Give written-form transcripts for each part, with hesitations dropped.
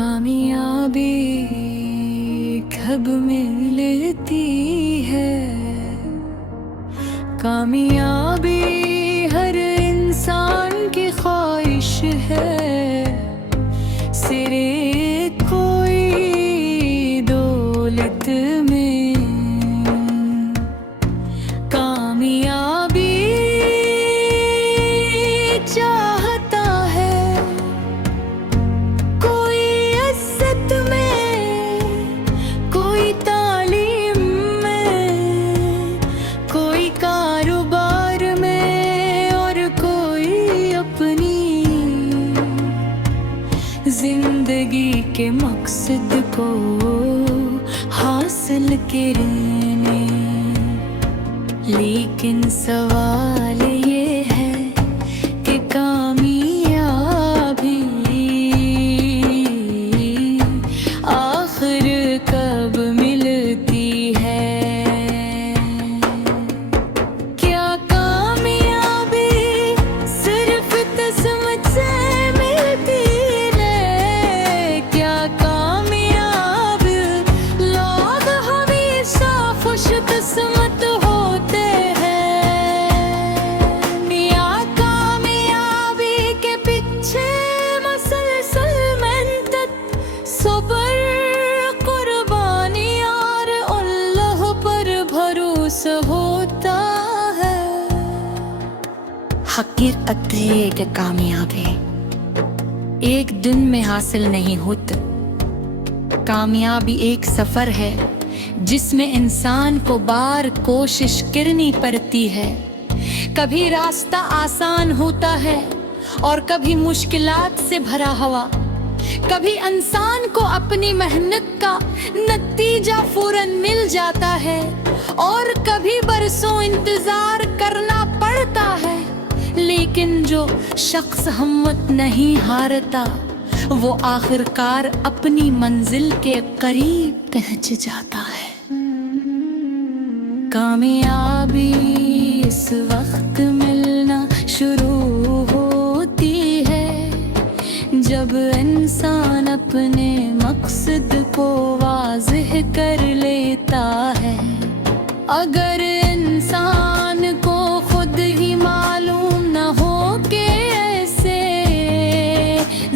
कामयाबी कब मिलती है। कामयाबी हर इंसान की ख्वाहिश है, सिरे कोई दौलत में। कामयाबी चाहता है कोई इज्जत में, कोई तालीम में, कोई कारोबार में, और कोई अपनी जिंदगी के मकसद को हासिल करने। लेकिन सवाल ये है कि कामयाबी आखिर कब मिलती है। क्या कामयाबी सिर्फ किस्मत से मिलती है? क्या कामयाब लोग हमेशा खुश किस्मत होते हैं? या कामयाबी के पीछे मसलसल मेहनत, सब्र, कुर्बानी और अल्लाह पर भरोसा होता है। हकीकत है कि कामयाबी एक दिन में हासिल नहीं होती। कामयाबी एक सफर है जिसमें इंसान को बार कोशिश करनी पड़ती है। कभी रास्ता आसान होता है और कभी मुश्किलात से भरा हुआ। कभी इंसान को अपनी मेहनत का नतीजा फौरन मिल जाता है और कभी बरसों इंतजार करना पड़ता है। लेकिन जो शख्स हिम्मत नहीं हारता वो आखिरकार अपनी मंजिल के करीब पहुंच जाता है। कामयाबी इस वक्त मिलना शुरू होती है जब इंसान अपने मकसद को वाज़ेह कर लेता है। अगर इंसान को खुद ही मालूम न हो कि ऐसे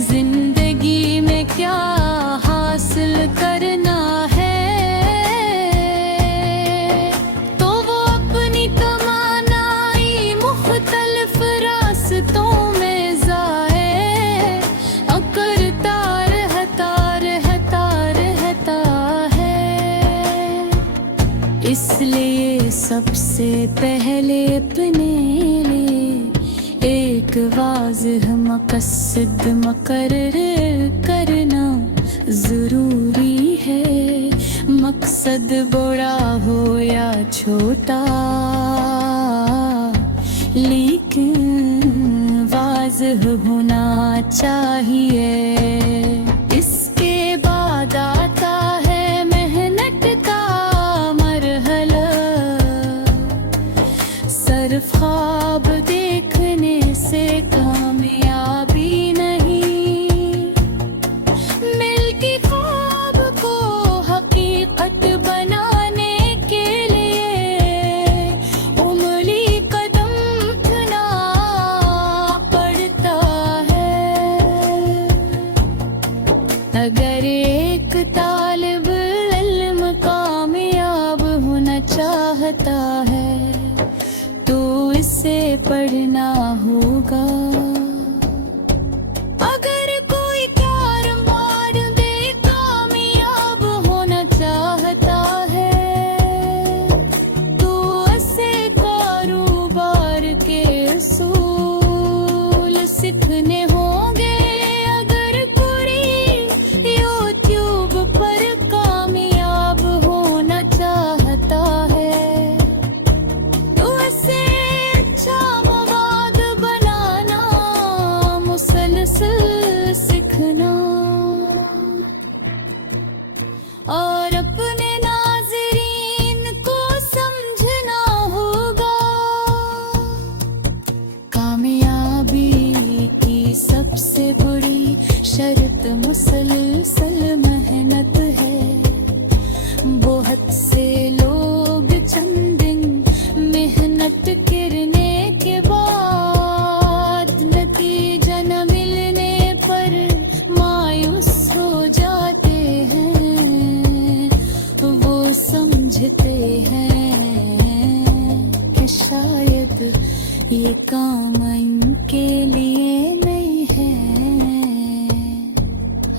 जिंदगी में क्या हासिल करना है, तो वो अपनी तमन्नाएं मुख्तलिफ रास्तों में ज़ाये करता रहता है। इसलिए सबसे पहले अपने लिए एक वाज़ेह मकसद मुकर्रर करना ज़रूरी है। मकसद बड़ा हो या छोटा, लेकिन वाज़ेह होना चाहिए। इसके बाद आता है मेहनत का मरहला। सिर्फ ख्वाब देखने से कामयाबी नहीं, मिलके ख्वाब को हकीकत बनाने के लिए उंगली कदम उठना पड़ता है। बहुत से लोग चंद दिन मेहनत करने के बाद नतीजा न मिलने पर मायूस हो जाते हैं। वो समझते हैं कि शायद ये काम इनके लिए नहीं है,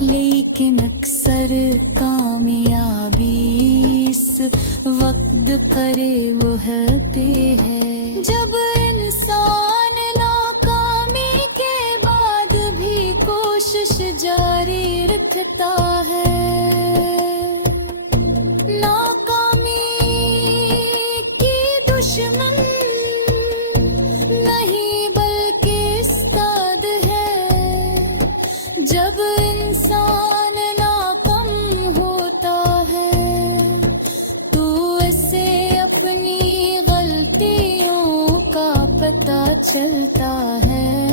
लेकिन अक्सर कामयाबी इस वक्त करीब होती है जब इंसान नाकामी के बाद भी कोशिश जारी रखता है। नाकामी की दुश्मन नहीं बल्कि उस्ताद है। जब इंसान नाकाम होता है तो ऐसे अपनी गलतियों का पता चलता है।